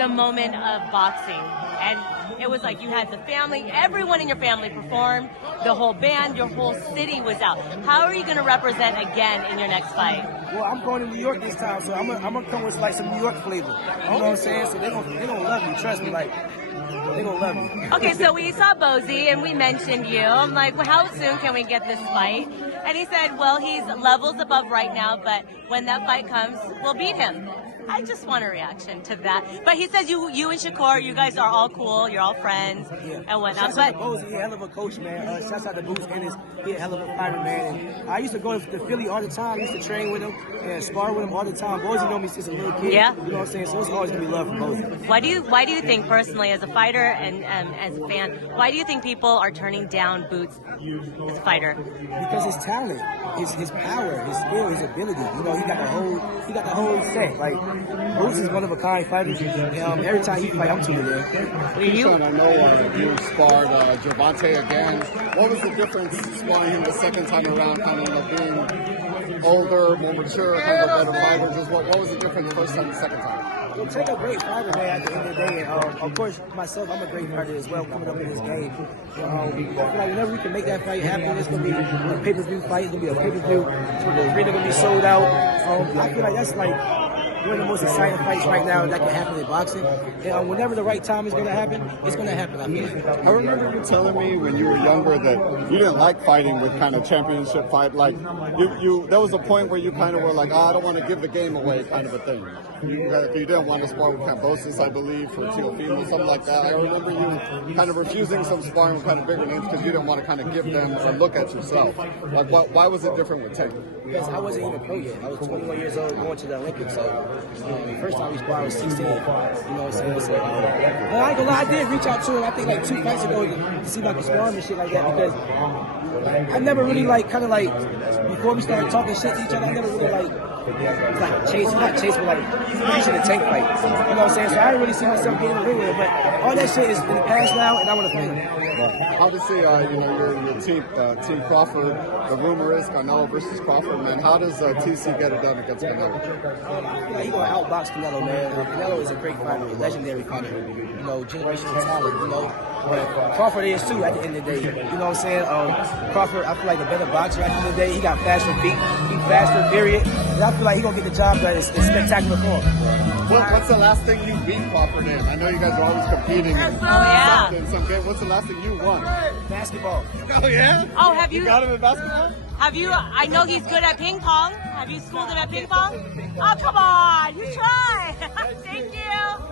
the moment of boxing? And it was like you had the family, everyone in your family performed, the whole band, your whole city was out. How are you going to represent again in your next fight? Well, I'm going to New York this time, so I'm gonna come with like some New York flavor. You know what I'm saying? So they're gonna love me. Trust me, like they're gonna love me. Okay, so we saw Bozy and we mentioned you. I'm like, well, how soon can we get this fight? And he said, well, he's levels above right now, but when that fight comes, we'll beat him. I just want a reaction to that. But he says you and Shakur, you guys are all cool, you're all friends and whatnot. Shouts out to Bozy, he's a hell of a coach, man. Shouts out to Boots Ennis, he's a hell of a fighter, man. And I used to go to Philly all the time. I used to train with him and spar with him all the time. Bozy know me since a little kid. Yeah. You know what I'm saying? So it's always gonna be love for Bozy. Why do you think personally, as a fighter and as a fan, why do you think people are turning down Boots as a fighter? Because his talent, his power, his skill, his ability. You know, he got the whole set. Like Boots is one of a kind fighter. Every time he fight, I'm tuning in. Keyshawn, I know you sparred Gervonta again. What was the difference sparring him the second time around, kind of being older, more mature, kind of a better fighter? Just what was the difference first time and second time? It's a great fighter, man, at the end of the day. And, of course, myself, I'm a great fighter as well, coming up in this game. I feel like whenever we can make that fight happen, it's going to be a pay-per-view fight. It's going to be a pay-per-view. The arena going to be sold out. I feel like that's like one of the most exciting fights right now that can happen in boxing. And whenever the right time is going to happen, it's going to happen. I feel like. I remember you telling me when you were younger that you didn't like fighting with kind of championship fight. Like there was a point where you kind of were like, I don't want to give the game away, kind of a thing. You didn't want to spar with Cambosis, I believe, for Teofimo, something like that. I remember you kind of refusing some sparring with kind of bigger names because you didn't want to kind of give them a look at yourself. Like, why was it different with Tank? Because I wasn't even pro yet. I was 21 years old going to the Olympics. So first time we sparred was 16. You know what I'm saying? So, but I ain't gonna lie, I did reach out to him, I think like 2 fights ago to see if I could spar him and shit like that because I never really before we started talking shit to each other, I never really not chase, but reaching the Tank fight. You know what I'm saying? So I didn't really see myself getting in the ring with him, but all that shit is in the past now, and I want to fight him. Obviously, your team Crawford, the rumor is Canelo versus Crawford, man. How does TC get it done against Canelo? I feel like he's going to outbox Canelo, man. Canelo is a great fighter, a legendary fighter, you know, generational talent, you know. But Crawford is too at the end of the day. You know what I'm saying? Crawford, I feel like a better boxer at the end of the day. He got faster feet, he's faster, period. And I feel like he's going to get the job done. It's spectacular for him. What's the last thing you beat Crawford in? I know you guys are always competing in some game. What's the last thing you won? Basketball. Oh, yeah? Oh, have you got him in basketball? Have you? I know he's good at ping pong. Have you schooled him at ping pong? Oh, come on, you try. Thank you.